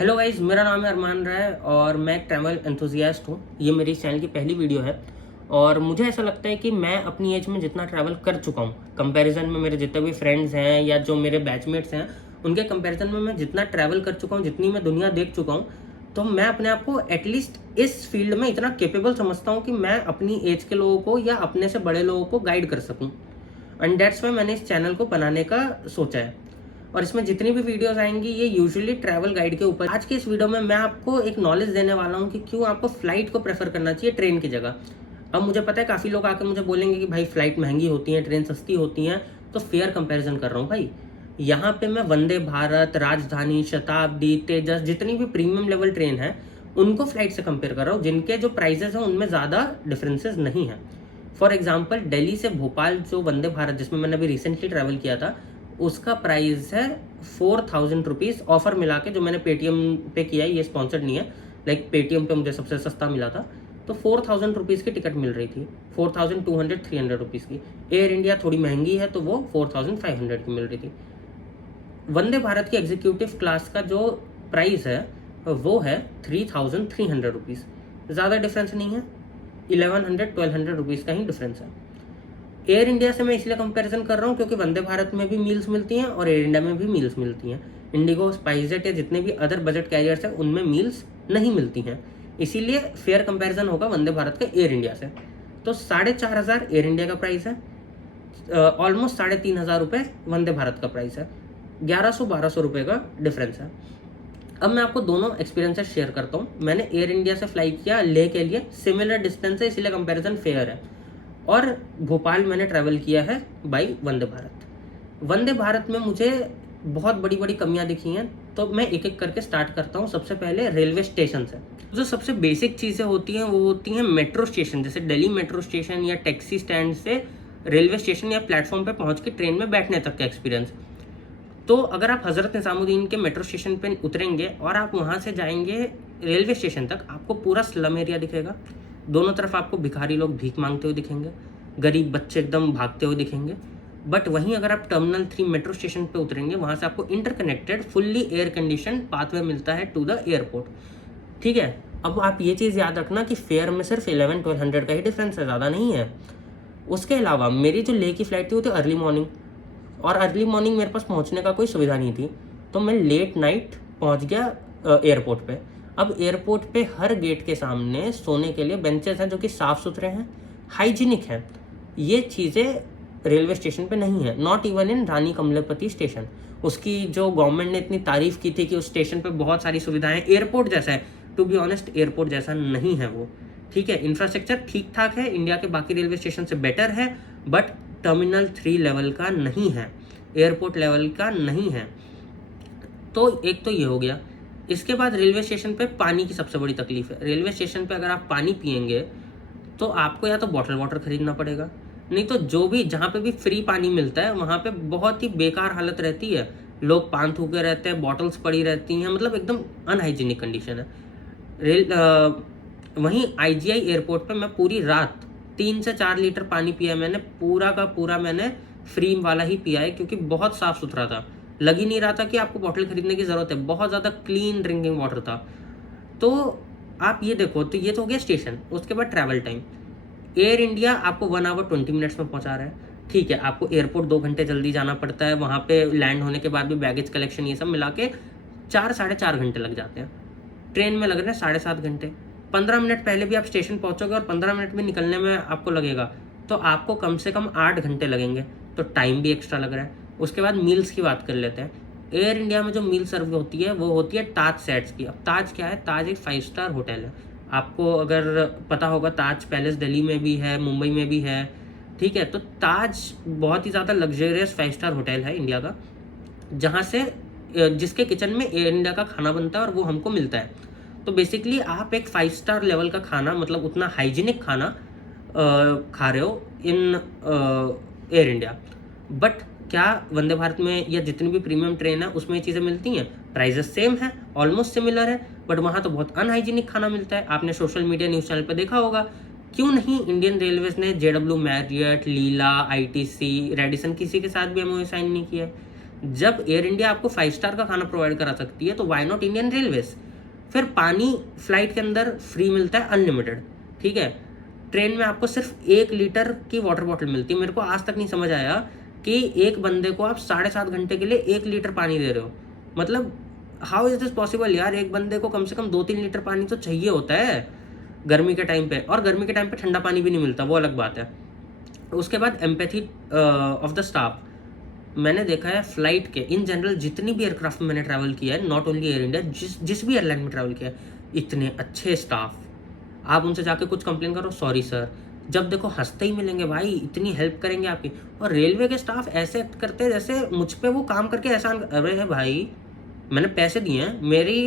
Hello guys, मेरा नाम है अरमान राय और मैं एक ट्रैवल एंथुजियास्ट हूँ। ये मेरी इस चैनल की पहली वीडियो है और मुझे ऐसा लगता है कि मैं अपनी एज में जितना ट्रैवल कर चुका हूँ, कंपैरिजन में मेरे जितने भी फ्रेंड्स हैं या जो मेरे बैचमेट्स हैं, उनके कंपैरिजन में मैं जितना ट्रैवल कर चुका हूँ, जितनी मैं दुनिया देख चुका हूँ, तो मैं अपने आप को एटलीस्ट इस फील्ड में इतना केपेबल समझता हूँ कि मैं अपनी एज के लोगों को या अपने से बड़े लोगों को गाइड कर सकूँ। एंड दैट्स वाई मैंने इस चैनल को बनाने का सोचा है और इसमें जितनी भी वीडियोस आएंगी ये यूजुअली ट्रैवल गाइड के ऊपर। आज के इस वीडियो में मैं आपको एक नॉलेज देने वाला हूँ कि क्यों आपको फ्लाइट को प्रेफर करना चाहिए ट्रेन की जगह। अब मुझे पता है काफ़ी लोग आकर मुझे बोलेंगे कि भाई फ्लाइट महंगी होती है, ट्रेन सस्ती होती है, तो फेयर कंपैरिजन कर रहा हूँ भाई। यहाँ पे मैं वंदे भारत, राजधानी, शताब्दी, तेजस, जितनी भी प्रीमियम लेवल ट्रेन है उनको फ्लाइट से कंपेयर कर रहा हूँ, जिनके जो प्राइजेस हैं उनमें ज़्यादा डिफरेंसेस नहीं है। फॉर एग्जाम्पल, दिल्ली से भोपाल जो वंदे भारत जिसमें मैंने अभी रिसेंटली ट्रैवल किया था, उसका प्राइस है 4000 रुपीज़ ऑफर मिला के। जो मैंने पेटीएम पे किया है, ये स्पॉन्सर्ड नहीं है, लाइक पेटीएम पे मुझे सबसे सस्ता मिला था, तो 4000 रुपीज़ की टिकट मिल रही थी, 4200-300 रुपीज़ की। एयर इंडिया थोड़ी महंगी है तो वो 4500 की मिल रही थी। वंदे भारत की एग्जीक्यूटिव क्लास का जो प्राइस है वो है 3300 रुपीज़। ज़्यादा डिफरेंस नहीं है, 1100-1200 रुपीज़ का ही डिफरेंस है। एयर इंडिया से मैं इसलिए कंपैरिजन कर रहा हूँ क्योंकि वंदे भारत में भी मील्स मिलती हैं और एयर इंडिया में भी मील्स मिलती हैं। इंडिगो, स्पाइसजेट या जितने भी अदर बजट कैरियर्स हैं उनमें मील्स नहीं मिलती हैं, इसीलिए फेयर कंपैरिजन होगा वंदे भारत का एयर इंडिया से। तो 4500 एयर इंडिया का प्राइस है, ऑलमोस्ट 3500 रुपये वंदे भारत का प्राइस है, 1100-1200 रुपये का डिफरेंस है। अब मैं आपको दोनों एक्सपीरियंसेस शेयर करता हूँ। मैंने एयर इंडिया से फ्लाई किया लेह के लिए, सिमिलर डिस्टेंस है इसीलिए कंपैरिजन फेयर है। और भोपाल मैंने ट्रैवल किया है बाई वंदे भारत। वंदे भारत में मुझे बहुत बड़ी बड़ी कमियां दिखी हैं, तो मैं एक एक करके स्टार्ट करता हूँ। सबसे पहले रेलवे स्टेशन से। जो सबसे बेसिक चीज़ें होती हैं वो होती हैं मेट्रो स्टेशन, जैसे दिल्ली मेट्रो स्टेशन या टैक्सी स्टैंड से रेलवे स्टेशन या प्लेटफॉर्म पे पहुँच के ट्रेन में बैठने तक का एक्सपीरियंस। तो अगर आप हज़रत निज़ामुद्दीन के मेट्रो स्टेशन पे उतरेंगे और आप वहाँ से जाएंगे रेलवे स्टेशन तक, आपको पूरा स्लम एरिया दिखेगा। दोनों तरफ आपको भिखारी लोग भीख मांगते हुए दिखेंगे, गरीब बच्चे एकदम भागते हुए दिखेंगे। बट वहीं अगर आप टर्मिनल 3 मेट्रो स्टेशन पे उतरेंगे, वहाँ से आपको interconnected fully air condition pathway मिलता है टू द एयरपोर्ट। ठीक है, अब आप ये चीज़ याद रखना कि फेयर में सिर्फ 1100-1200 का ही डिफरेंस है, ज़्यादा नहीं है। उसके अलावा मेरी जो लेह की फ़्लाइट थी वो थी अर्ली मॉर्निंग, और अर्ली मॉर्निंग मेरे पास पहुंचने का कोई सुविधा नहीं थी, तो मैं लेट नाइट पहुंच गया एयरपोर्ट पे। अब एयरपोर्ट पे हर गेट के सामने सोने के लिए बेंचेस हैं जो कि साफ़ सुथरे हैं, हाइजीनिक हैं। ये चीज़ें रेलवे स्टेशन पे नहीं है, not even in Rani Kamlapati station. उसकी जो गवर्नमेंट ने इतनी तारीफ़ की थी कि उस स्टेशन पे बहुत सारी सुविधाएं, एयरपोर्ट जैसा है, टू बी ऑनेस्ट एयरपोर्ट जैसा नहीं है वो। ठीक है, इंफ्रास्ट्रक्चर ठीक ठाक है, इंडिया के बाकी रेलवे स्टेशन से बेटर है, बट टर्मिनल 3 लेवल का नहीं है, एयरपोर्ट लेवल का नहीं है। तो एक तो ये हो गया। इसके बाद रेलवे स्टेशन पे पानी की सबसे बड़ी तकलीफ है। रेलवे स्टेशन पे अगर आप पानी पियेंगे तो आपको या तो बॉटल वाटर खरीदना पड़ेगा, नहीं तो जो भी जहाँ पे भी फ्री पानी मिलता है वहाँ पे बहुत ही बेकार हालत रहती है। लोग पान थूके रहते हैं, बॉटल्स पड़ी रहती हैं, मतलब एकदम अनहाइजीनिक कंडीशन है। वहीं आईजीआई एयरपोर्ट पे मैं पूरी रात 3 से 4 लीटर पानी पिया मैंने, पूरा का पूरा मैंने फ्री वाला ही पिया है, क्योंकि बहुत साफ़ सुथरा था। लग ही नहीं रहा था कि आपको बॉटल खरीदने की ज़रूरत है, बहुत ज़्यादा क्लीन ड्रिंकिंग वाटर था। तो आप ये देखो, तो ये तो हो गया स्टेशन। उसके बाद ट्रैवल टाइम, एयर इंडिया आपको 1 आवर 20 मिनट्स में पहुंचा रहा है। ठीक है, आपको एयरपोर्ट 2 घंटे जल्दी जाना पड़ता है, वहाँ पे लैंड होने के बाद भी बैगेज कलेक्शन ये सब मिला के 4-4.5 घंटे लग जाते हैं। ट्रेन में लग रहे हैं 7.5 घंटे। 15 मिनट पहले भी आप स्टेशन पहुंचोगे और 15 मिनट भी निकलने में आपको लगेगा, तो आपको कम से कम 8 घंटे लगेंगे, तो टाइम भी एक्स्ट्रा लग रहा है। उसके बाद मील्स की बात कर लेते हैं। एयर इंडिया में जो मील सर्व होती है वो होती है ताज सेट्स की। अब ताज क्या है? ताज एक 5 स्टार होटल है। आपको अगर पता होगा, ताज पैलेस दिल्ली में भी है, मुंबई में भी है। ठीक है, तो ताज बहुत ही ज़्यादा लग्जरियस 5 स्टार होटल है इंडिया का, जहाँ से जिसके किचन में एयर इंडिया का खाना बनता है और वो हमको मिलता है। तो बेसिकली आप एक 5 स्टार लेवल का खाना, मतलब उतना हाइजीनिक खाना खा रहे हो इन एयर इंडिया। बट क्या वंदे भारत में या जितनी भी प्रीमियम ट्रेन है उसमें ये चीज़ें मिलती हैं? प्राइजेस सेम है, ऑलमोस्ट सिमिलर है, बट वहाँ तो बहुत अनहाइजीनिक खाना मिलता है। आपने सोशल मीडिया न्यूज़ चैनल पर देखा होगा। क्यों नहीं इंडियन रेलवेज ने JW मैरियट, लीला, ITC, रेडिसन किसी के साथ भी MOU साइन नहीं किया है? जब एयर इंडिया आपको 5 स्टार का खाना प्रोवाइड करा सकती है तो वाई नॉट इंडियन रेलवेज। फिर पानी फ्लाइट के अंदर फ्री मिलता है अनलिमिटेड, ठीक है। ट्रेन में आपको सिर्फ 1 लीटर की वाटर बॉटल मिलती है। मेरे को आज तक नहीं समझ आया कि एक बंदे को आप 7.5 घंटे के लिए 1 लीटर पानी दे रहे हो। मतलब हाउ इज दिस पॉसिबल यार, एक बंदे को कम से कम 2-3 लीटर पानी तो चाहिए होता है गर्मी के टाइम पे, और गर्मी के टाइम पे ठंडा पानी भी नहीं मिलता, वो अलग बात है। उसके बाद एम्पैथी ऑफ द स्टाफ। मैंने देखा है फ्लाइट के इन जनरल जितनी भी एयरक्राफ्ट में मैंने ट्रैवल किया है, नॉट ओनली एयर इंडिया, जिस भी एयरलाइन में ट्रैवल किया है, इतने अच्छे स्टाफ। आप उनसे जाके कुछ कंप्लेन करो, सॉरी सर, जब देखो हंसते ही मिलेंगे भाई, इतनी हेल्प करेंगे आपकी। और रेलवे के स्टाफ ऐसे एक्ट करते हैं जैसे मुझ पे वो काम करके एहसान, अरे भाई मैंने पैसे दिए हैं, मेरी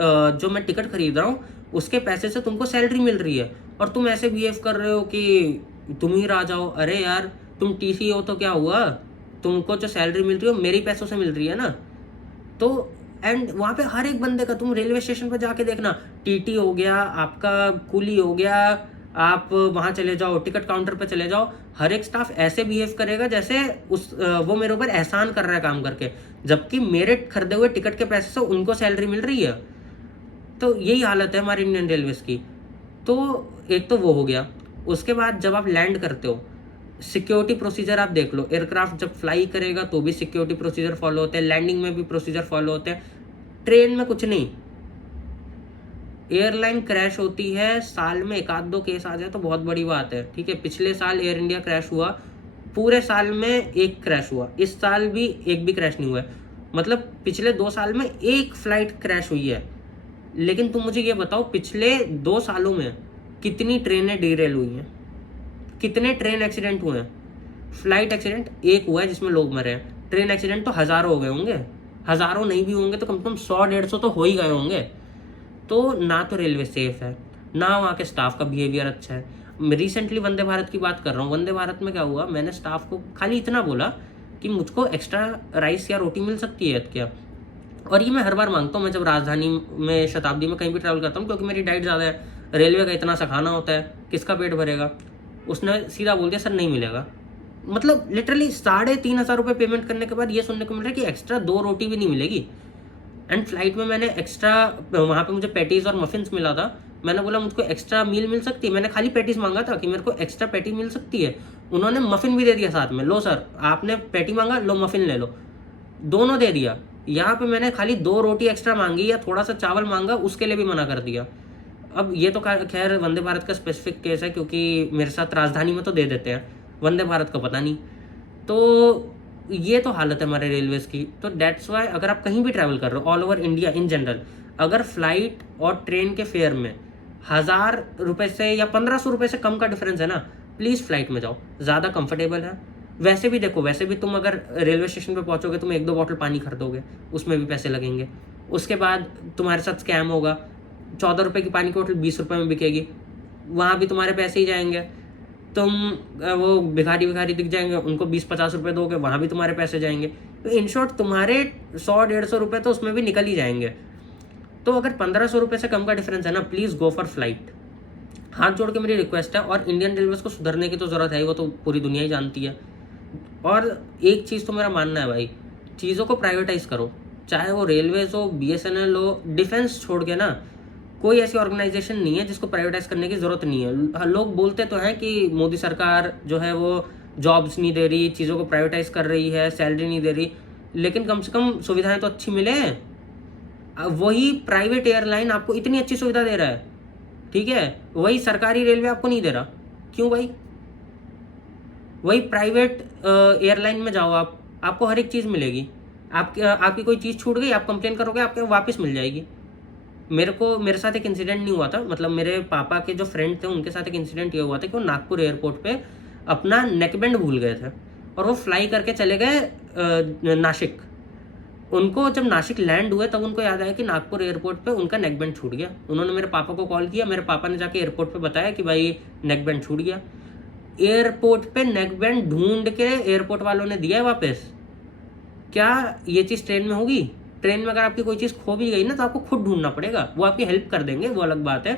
जो मैं टिकट खरीद रहा हूँ उसके पैसे से तुमको सैलरी मिल रही है, और तुम ऐसे बिहेव कर रहे हो कि तुम ही राजा हो। अरे यार तुम टीसी हो तो क्या हुआ, तुमको जो सैलरी मिल रही हो मेरी पैसों से मिल रही है ना। तो एंड वहाँ पे हर एक बंदे का, तुम रेलवे स्टेशन पे जाके देखना, टीटी हो गया, आपका कूली हो गया, आप वहाँ चले जाओ टिकट काउंटर पे चले जाओ, हर एक स्टाफ ऐसे बिहेव करेगा जैसे वो मेरे ऊपर एहसान कर रहा है काम करके, जबकि मेरे खरीदे हुए टिकट के पैसे से उनको सैलरी मिल रही है। तो यही हालत है हमारी इंडियन रेलवेज की। तो एक तो वो हो गया। उसके बाद जब आप लैंड करते हो, सिक्योरिटी प्रोसीजर आप देख लो, एयरक्राफ्ट जब फ्लाई करेगा तो भी सिक्योरिटी प्रोसीजर फॉलो होते हैं, लैंडिंग में भी प्रोसीजर फॉलो होते हैं। ट्रेन में कुछ नहीं, एयरलाइन क्रैश होती है, साल में 1-2 केस आ जाए तो बहुत बड़ी बात है, ठीक है। पिछले साल एयर इंडिया क्रैश हुआ, पूरे साल में 1 क्रैश हुआ, इस साल भी 1 भी क्रैश नहीं हुआ है। मतलब पिछले 2 साल में 1 फ्लाइट क्रैश हुई है। लेकिन तुम मुझे ये बताओ, पिछले 2 सालों में कितनी ट्रेनें डीरेल हुई हैं, कितने ट्रेन एक्सीडेंट हुए हैं। फ्लाइट एक्सीडेंट 1 हुआ है जिसमें लोग मरे हैं, ट्रेन एक्सीडेंट तो हज़ारों हो गए होंगे, हज़ारों नहीं भी होंगे तो कम से कम 100-150 तो हो ही गए होंगे। तो ना तो रेलवे सेफ है, ना वहाँ के स्टाफ का बिहेवियर अच्छा है। रिसेंटली वंदे भारत की बात कर रहा हूँ, वंदे भारत में क्या हुआ, मैंने स्टाफ को खाली इतना बोला कि मुझको एक्स्ट्रा राइस या रोटी मिल सकती है क्या। और ये मैं हर बार मांगता हूँ, मैं जब राजधानी में, शताब्दी में कहीं भी ट्रैवल करता हूँ, क्योंकि मेरी डाइट ज़्यादा है, रेलवे का इतना सा खाना होता है, किसका पेट भरेगा। उसने सीधा बोल दिया सर नहीं मिलेगा। मतलब लिटरली 3,500 रुपये पेमेंट करने के बाद ये सुनने को मिल रहा है कि एक्स्ट्रा 2 रोटी भी नहीं मिलेगी। एंड फ्लाइट में मैंने एक्स्ट्रा, वहाँ पे मुझे पैटीज और मफिन्स मिला था, मैंने बोला मुझको एक्स्ट्रा मील मिल सकती है, मैंने खाली पैटीज मांगा था कि मेरे को एक्स्ट्रा पैटी मिल सकती है, उन्होंने मफिन भी दे दिया साथ में, लो सर आपने पैटी मांगा, लो मफिन ले लो, दोनों दे दिया। यहाँ पे मैंने खाली 2 रोटी एक्स्ट्रा मांगी या थोड़ा सा चावल मांगा, उसके लिए भी मना कर दिया। अब ये तो खैर वंदे भारत का स्पेसिफिक केस है, क्योंकि मेरे साथ राजधानी में तो दे देते हैं, वंदे भारत का पता नहीं। तो ये तो हालत है हमारे रेलवेज की। तो डेट्स वाई अगर आप कहीं भी ट्रैवल कर रहे हो all over India in general, अगर फ्लाइट और ट्रेन के फेयर में 1,000 रुपये से या 1,500 रुपये से कम का डिफरेंस है ना, प्लीज़ फ्लाइट में जाओ, ज़्यादा कंफर्टेबल है। वैसे भी देखो, वैसे भी तुम अगर रेलवे स्टेशन पे पहुंचोगे, तुम 1-2 बॉटल पानी खरीदोगे, उसमें भी पैसे लगेंगे। उसके बाद तुम्हारे साथ स्कैम होगा, 14 रुपये की पानी की बोतल 20 रुपये में बिकेगी, वहाँ भी तुम्हारे पैसे ही जाएंगे। तुम वो भिखारी दिख जाएंगे, उनको 20-50 रुपये दोगे, वहाँ भी तुम्हारे पैसे जाएंगे। तो इन शॉर्ट तुम्हारे 100-150 रुपये तो उसमें भी निकल ही जाएंगे। तो अगर 1,500 रुपये से कम का डिफरेंस है ना, प्लीज़ गो फॉर फ्लाइट। हाथ जोड़ के मेरी रिक्वेस्ट है। और इंडियन रेलवेज को सुधरने की तो ज़रूरत है, वो तो पूरी दुनिया ही जानती है। और एक चीज़ तो मेरा मानना है भाई, चीज़ों को प्राइवेटाइज करो, चाहे वो रेलवेज हो, BSNL हो, डिफेंस छोड़ के ना कोई ऐसी ऑर्गेनाइजेशन नहीं है जिसको प्राइवेटाइज करने की ज़रूरत नहीं है। लोग बोलते तो हैं कि मोदी सरकार जो है वो जॉब्स नहीं दे रही, चीज़ों को प्राइवेटाइज कर रही है, सैलरी नहीं दे रही, लेकिन कम से कम सुविधाएं तो अच्छी मिले हैं। वही प्राइवेट एयरलाइन आपको इतनी अच्छी सुविधा दे रहा है, ठीक है, वही सरकारी रेलवे आपको नहीं दे रहा, क्यों भाई। वही प्राइवेट एयरलाइन में जाओ आप, आपको हर एक चीज़ मिलेगी। आपकी कोई चीज़ छूट गई, आप कंप्लेन करोगे, आपके वापस मिल जाएगी। मेरे साथ एक इंसिडेंट नहीं हुआ था, मतलब मेरे पापा के जो फ्रेंड थे उनके साथ एक इंसिडेंट ये हुआ था कि वो नागपुर एयरपोर्ट पे अपना नेकबैंड भूल गए थे और वो फ्लाई करके चले गए नासिक। उनको जब नासिक लैंड हुए तब उनको याद आया कि नागपुर एयरपोर्ट पे उनका नेकबैंड छूट गया। उन्होंने मेरे पापा को कॉल किया, मेरे पापा ने जाके एयरपोर्ट पे बताया कि भाई नेकबैंड छूट गया। एयरपोर्ट पे नेकबैंड ढूंढ के एयरपोर्ट वालों ने दिया है वापस। क्या ये चीज़ ट्रेन में होगी? ट्रेन में अगर आपकी कोई चीज़ खो भी गई ना तो आपको खुद ढूंढना पड़ेगा। वो आपकी हेल्प कर देंगे, वो अलग बात है,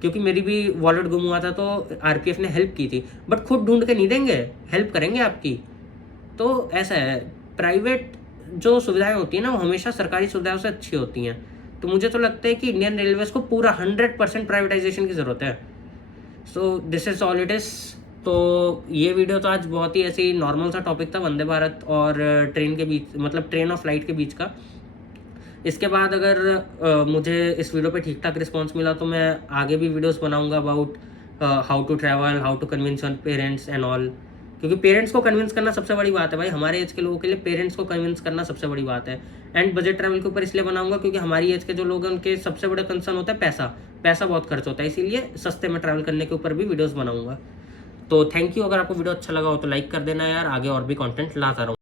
क्योंकि मेरी भी वॉलेट गुम हुआ था तो RPF ने हेल्प की थी, बट खुद ढूंढ के नहीं देंगे, हेल्प करेंगे आपकी। तो ऐसा है, प्राइवेट जो सुविधाएं होती हैं ना वो हमेशा सरकारी सुविधाओं से अच्छी होती हैं। तो मुझे तो लगता है कि इंडियन रेलवेज को पूरा 100% प्राइवेटाइजेशन की ज़रूरत है। So this is all it is. तो ये वीडियो तो आज बहुत ही ऐसी नॉर्मल सा टॉपिक था, वंदे भारत और ट्रेन के बीच, मतलब ट्रेन और फ्लाइट के बीच का। इसके बाद अगर मुझे इस वीडियो पे ठीक ठाक रिस्पांस मिला तो मैं आगे भी वीडियोस बनाऊंगा about how to travel, how to convince your parents and all. क्योंकि पेरेंट्स को कन्विंस करना सबसे बड़ी बात है भाई, हमारे एज के लोगों के लिए पेरेंट्स को कन्विंस करना सबसे बड़ी बात है। एंड बजट ट्रैवल के ऊपर इसलिए बनाऊंगा क्योंकि हमारी एज के जो लोग हैं उनके सबसे बड़ा कंसर्न होता है पैसा। पैसा बहुत खर्च होता है, इसीलिए सस्ते में ट्रैवल करने के ऊपर भी वीडियोस बनाऊंगा। तो थैंक यू। अगर आपको वीडियो अच्छा लगा हो तो लाइक कर देना यार, आगे और भी कंटेंट लाता रहूँ।